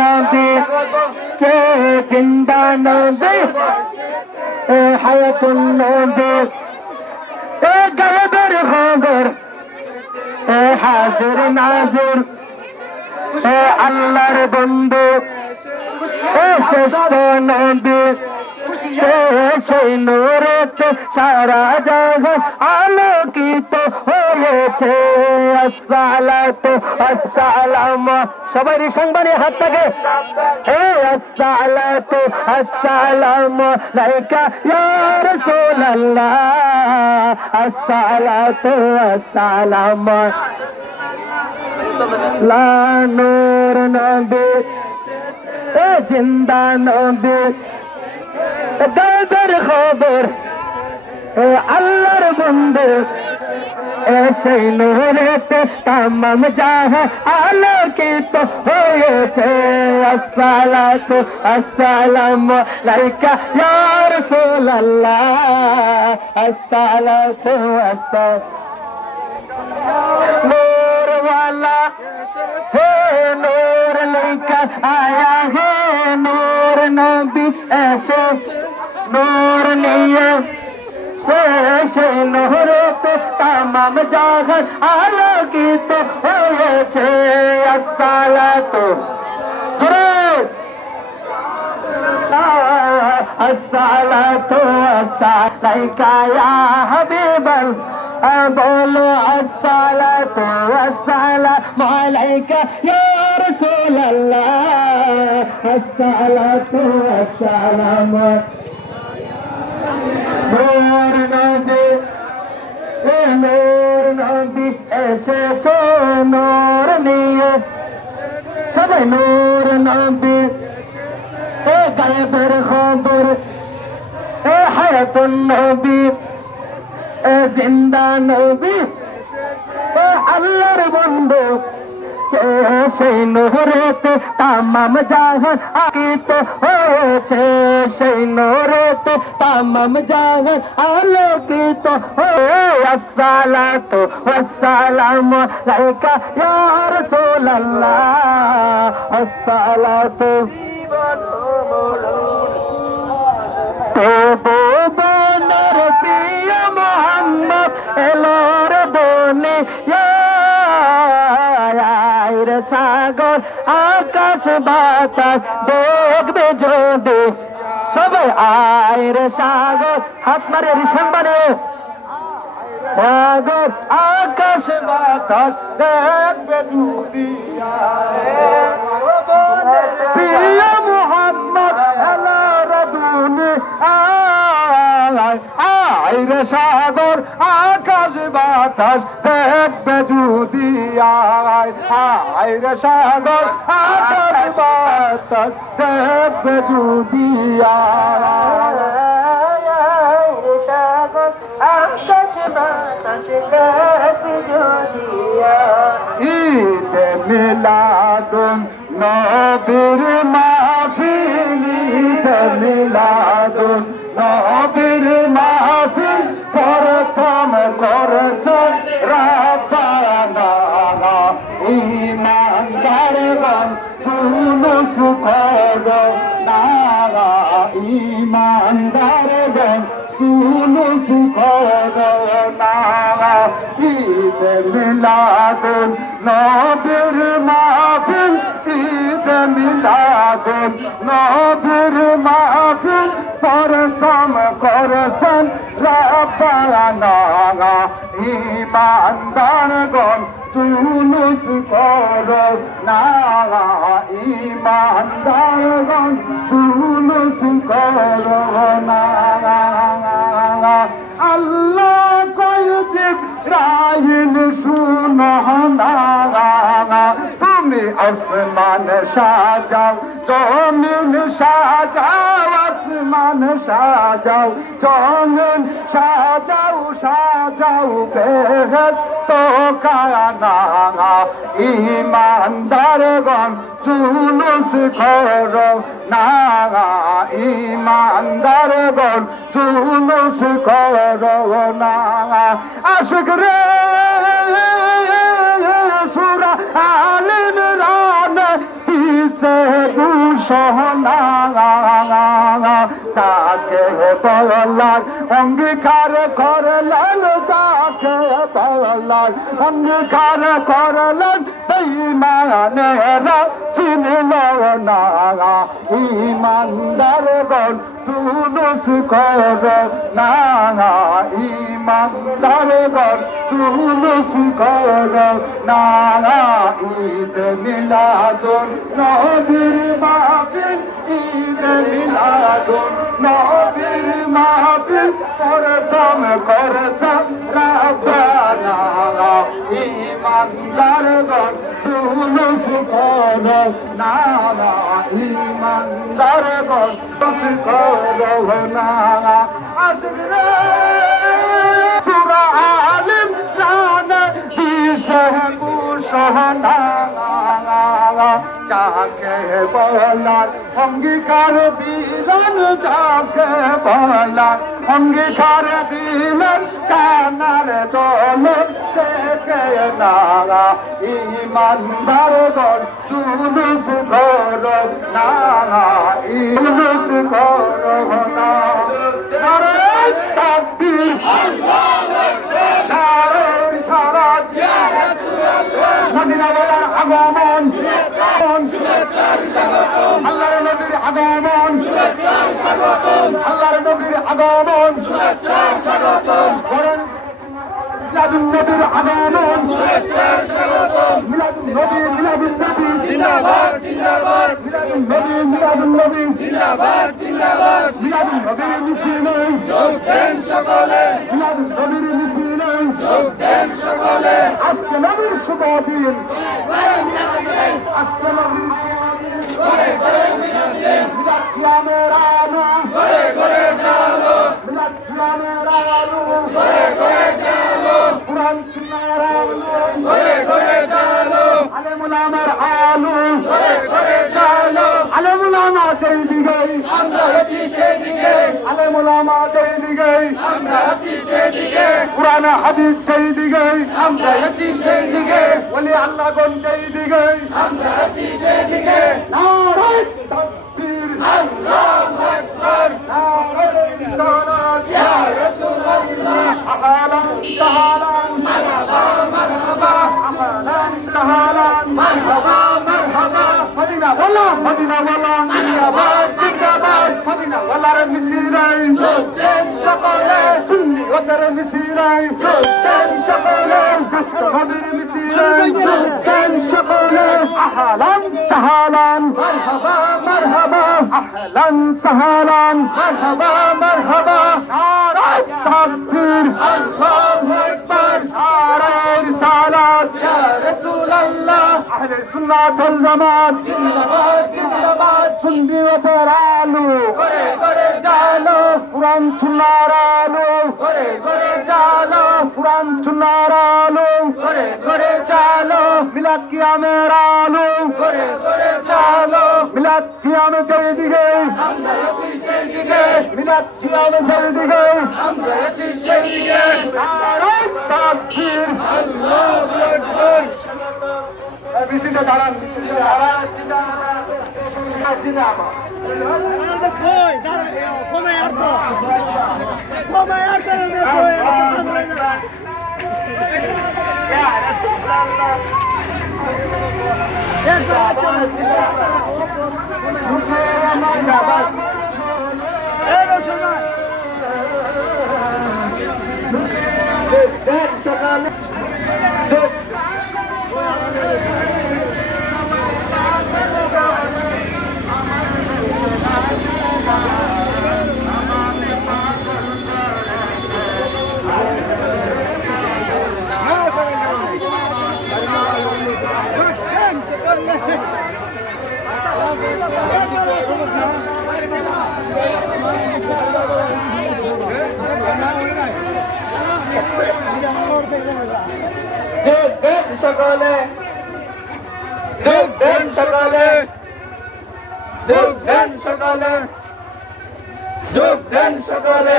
নবী কে জিন্দা নবী এ হায়াতুন নবী, এ গায়বের খবর এ হাজির নাজির, এ আল্লাহর বন্ধু, এ শ্রেষ্ঠ নবী। সেই নূরেতে সারা জগৎ আলোকিত হয়েছে। আসসালাতু আসসালাম। সবাই রিসংবানি হাত থাকে। হে আসসালাতু আসসালাম। লাইকা ইয়া রাসূলুল্লাহ। আসসালাতু আসসালাম। লা নূর নবী। জিন্দা নবী। গায়বের খবর আল্লাহর বন্ধু এসে নূরেতে তামাম জাহা আলোকিত হয়েছে। আসসালাতু আসসালামু লাইকা ইয়া রাসূলুল্লাহ। আসসালাতু আসসালাম वाला हे नूर लेकर आया है नूर नबी ऐसे नूर लिए শেষে নহরতে তামাম জাগত আলোকিত হয়েছে আসসালাতু জোরে الصلاة والسلام يا حبيب بولو الصلاة والسلام আলাইকা, ইয়া রাসূলুল্লাহ, আসসালাতু আসসালাম নূর নবী, এ নূর নবী এসেছ নূর নিয়ে। সবাই নূর নবী, এ গায়েবের খবর, এ হায়াতুন নবী, এ জিন্দা নবী আল্লাহর বন্ধু। সেই নহরেতে তামাম জাহান আকিত হয়েছে। সেই নহরেতে তামাম জাহান আলোকিত আসসালাতু ওয়াসসালামু আলাইকা ইয়া রাসূলুল্লাহ। আসসালাতু তবু বনের প্রিয় মোহাম্মদ এলোর বনে রে সাগর, আকাশ, বাতাস, দেখবে যদি। সবাই আয় রে সাগর, হাত মারে রিসান মানে সাগর, আকাশ, বাতাস, দেখবে যদি প্রিয় মোহাম্মদ এলোর দুনে আয়। আয় রে সাগর, আকাশ বাতাস দেখবে যদি আয় সাগর, আকাশ বাতাস দেখবে যদি নবীর নবীর ঈদ মিলাদুন, নবীর মাহফিল, ঈদ মিলাদুন, নবীর মাহফিল প্রথম করছেন রাব্বানা ইমানদার গণ জুলুস করো। না ইমানদার গণ জুলুস করো। না শুনহনা তুমি আসমান সাজাও, জমিন সাজাও, আসমান সাজাও, জমিন সাজাও সাজাও বেহেস তো কানা ইমানদার গণ জুলুস করো না ইমানদার গণ জুলুস করো না আশিক রে, সুরা আলিম হিসে ঘোষণা যাকে বলার অঙ্গীকার করলেন, যাকে তলার অঙ্গীকার করলেন বেইমানেরা চিনল না। ইমানদার গণ তুলস কর না ইমানদার গণ তুলস কর না ঈদ মিলাদুন নবীর মাহফিল ঈদ মিলাদুন নবীর মাহফিল করছাম রাব্বানা ইমানদার গণ তুলস কর না ইমানদার গণ তুলস কর না আশিক রে। সুরা আলিম জানে দিশে ঘোষণা যাকে বলার, অঙ্গীকার দিলেন যাকে বলার, অঙ্গীকার দিলেন কানার দল। থেকে নারা ইমানদার দল? চুলুস কর নারা ইলুস কর না। তাকবীর। সারা সারা। মদিনা বলার আগমন। আল্লাহর নবীর আগমন। আল্লাহর নবীর আগমন। করেন মিলাদুন নবীর আগমন। মিলাদুন নবী মিলাদুন নবী। জিন্দাবাদ জিন্দাবাদ মিলাদুন নবী। মিলাদুন নবী জিন্দাবাদ জিন্দাবাদ মিলাদুন নবীর মিছিলে যোগ দেন সকলে সকলে আজকে নবীর শুভ দিন। আজকে নবীর মিলাদ কিয়ামের আলো ঘরে ঘরে চালো মিলাদ কিয়ামের আলো ঘরে ঘরে চালো কুরআন সুন্নাহর আলো ঘরে ঘরে চালো আলেমুল আমার আলো ঘরে ঘরে চালো আলেমুল আমার দিকে আমরা আছি সেদিকে আমার দিকে। আমরা আছি সেদিকে। কোরআন হাদিস সেই দিকে আমরা আছি সেদিকে বলি আল্লাহ কোন সেই দিকে আমরা আছি সেদিকে। নারায় তাকবীর। আল্লাহু আকবার। নারায় রিসালাত। ইয়া রাসূলুল্লাহ। আহালান সাহালান মারহাবা মারহাবা আহালান সাহালান মারহাবা মদিনা ওয়ালা মদিনা ওয়ালা জিন্দাবাদ জিন্দাবাদ। মদিনা ওয়ালার মিছিলাই যোগ দেন সকলে। সুন্নি ওদের মিছিলাই যোগ দেন সকলে। রাষ্ট্রভাবের মিছিলাই দেন সকলে। আহালান সাহালান। মারহাবা মারহাবা। আহলান সাহালান। মারহাবা মারহাবা। নারায় তাকবীর। আল্লাহু আকবার। নারায় আহলে সুন্নাত ওয়াল জামাত। জিন্দাবাদ জিন্দাবাদ। সুন্নি ওদের আলো করে করে জানো কোরআন সুন্নার আলো। করে করে জানো কোরআন সুন্নার আলো। করে করে জানো মিলাদ কিয়ামের আলো। করে করে জানো মিলাদ কিয়ামে চারিদিকে আমরা আছি সেদিকে মিলাদ কিয়ামে চারিদিকে আমরা আছি সেদিকে নারায় তাকবীর। আল্লাহু আকবার। মিছিলে দাঁড়ান মিছিলে দাঁড়ান। জিন্দাবাদ কই দাঁড়া কমে আর তো কমে আর তো রে কই যোগ দেন সকলে যোগ দেন সকলে যোগ দেন সকলে যোগ দেন সকলে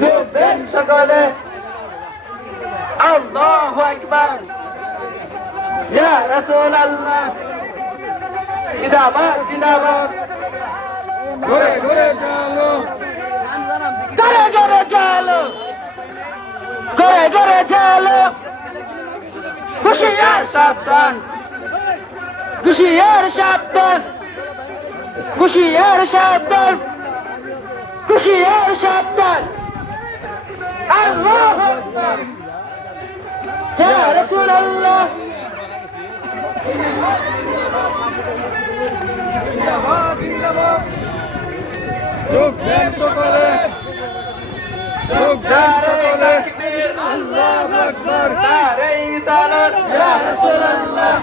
যোগ দেন সকলে। আল্লাহু আকবার। ইয়া রাসূলুল্লাহ। জিন্দাবাদ জিন্দাবাদ। ঘুরে ঘুরে চলো। ঘরে ঘরে চলো। ঘরে ঘরে চলো। হুশিয়ার সাবধান হুশিয়ার সাবধান হুশিয়ার সাবধান হুশিয়ার সাবধান আল্লাহ আকবার ইয়া রাসূলুল্লাহ যোগ দেন সকলে যোগ যোগদান সকলে। আল্লাহ আকবার। তারেই তালাত ইয়া রাসূলুল্লাহ।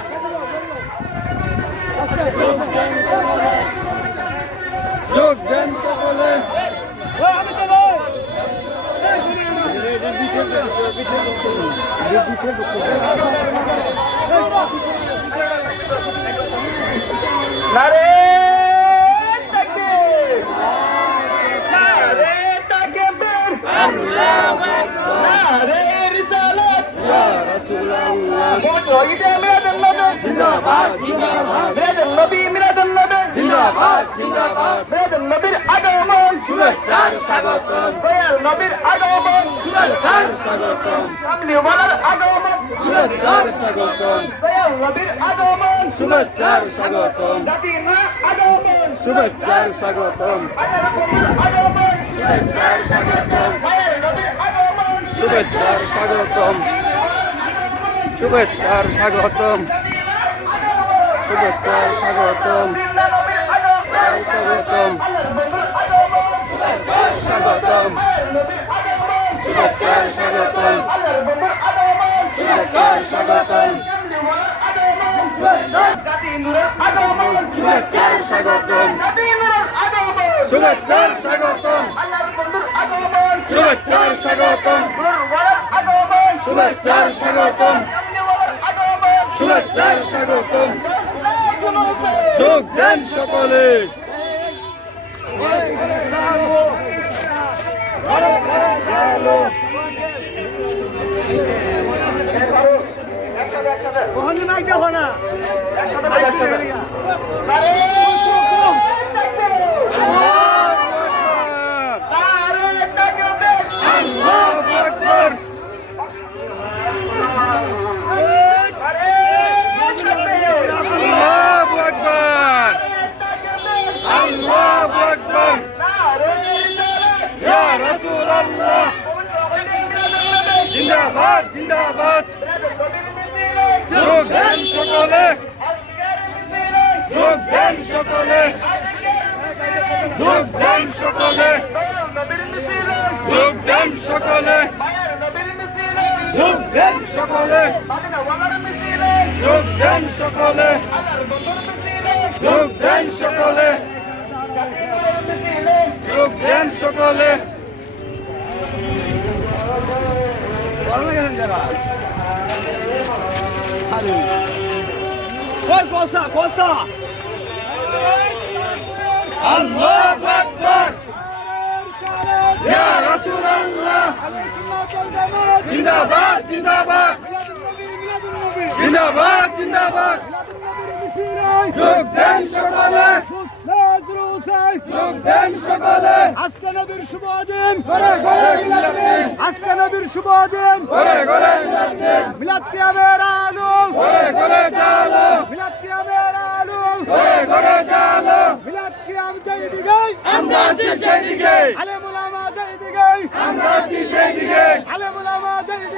নবীর আগমন শুভেচ্ছার স্বাগতম দয়াল নবীর আগমন শুভেচ্ছার স্বাগতম কামলিওয়ালার আগমন শুভেচ্ছার স্বাগতম দয়াল নবীর আগমন শুভেচ্ছার স্বাগতম স্বাগতম শুভেচ্ছার স্বাগতম। শুভেচ্ছার স্বাগতম। শুভেচ্ছার স্বাগতম। স্বাগতম। স্বাগতম। শুভেচ্ছার স্বাগতম। শুভেচ্ছার স্বাগতম। শুভেচ্ছার স্বাগতম। শুভেচ্ছার স্বাগতম। শুভেচ্ছার স্বাগতম। শুভেচ্ছার স্বাগতম। শুভেচ্ছার স্বাগতম। যোগ দেন সকলে। ওখানে নাই দেখো না আল্লাহু আকবার আল্লাহু আকবার আল্লাহু আকবার ইয়া রাসূলুল্লাহ জিন্দাবাদ জিন্দাবাদ। যোগ দেন সকলে। যোগ দেন সকলে। যোগ দেন সকলে। যোগ দেন সকলে। যোগ দেন সকলে। যোগ দেন সকলে। যোগ দেন সকলে। যোগ দেন সকলে। কসা কসা? আল্লাহু আকবার ইয়া রাসূলুল্লাহ জিন্দাবাদ জিন্দাবাদ। জিন্দাবাদ জিন্দাবাদ। যোগ দেন সকলে। যোগ দেন সকলে। আজকে নবীর শুভ দিন। ঘরে ঘরে মিলাদ দিন। আজকে নবীর শুভ দিন। ঘরে ঘরে মিলাদ দিন। মিলাদ কিয়ামের আলো। ঘরে ঘরে চালো মিলাদ কিয়ামের আলো। ঘরে ঘরে চালো মিলাদ কিয়াম যাই দিকে আমরা আছি সেই যাই আমরা আছি সেই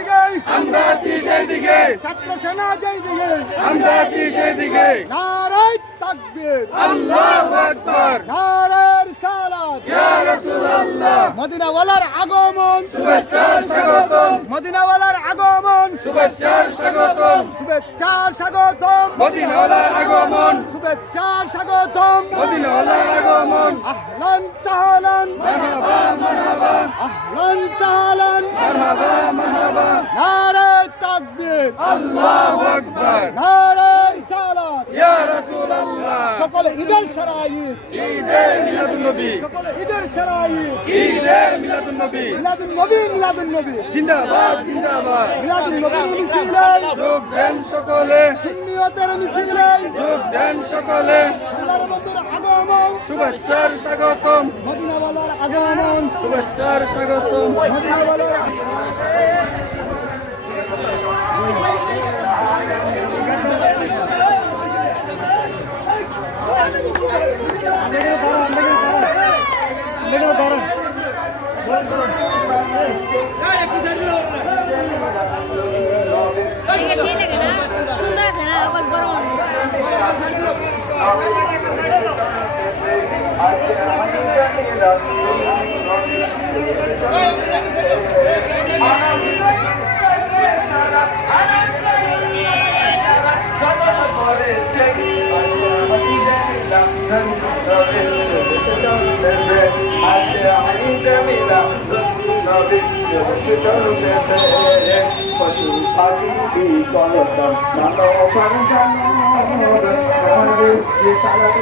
যাই আমরা আছি সেই দিকে। ছাত্র সেনা যাই দিকে আমরা আছি সেই দিকে। নারায় তাকবীর। আল্লাহু আকবার। নারায় সালাত। ইয়া রাসূলুল্লাহ। মদিনাওয়ালার আগমন। শুভেচ্ছার স্বাগতম। মদিনাওয়ালার আগমন। শুভেচ্ছার স্বাগতম। শুভেচ্ছা স্বাগতম। মদিনাওয়ালার আগমন। শুভেচ্ছা স্বাগতম। মদিনাওয়ালার আগমন। আহলান চাহলান। মারহাবা মারহাবা। আহলান চাহলান। মারহাবা মারহাবা। তাকবীর। আল্লাহু আকবার নারায় সালাত ইয়া রাসূলুল্লাহ সকলে ঈদের সারাইত ঈদে মিলাদুন নবী। সকলে ঈদের সারাইত ঈদে মিলাদুন নবী। মিলাদুন নবী মিলাদুন নবী। জিন্দাবাদ জিন্দাবাদ। মিলাদুন নবীর মিছিলে। যোগ দেন সকলে। সুন্নি ও শরীয়তের মিছিলে। যোগ দেন সকলে। আল্লাহর বন্ধুর আগমন। শুভেচ্ছার স্বাগতম। মদিনাওয়ালার আগমন। শুভেচ্ছার স্বাগতম। মদিনাওয়ালার দেখে সেই লাগে না সুন্দর আছে না আবার বড় মানুষ পশু পাখি বিকলতন মানব জানো সালাত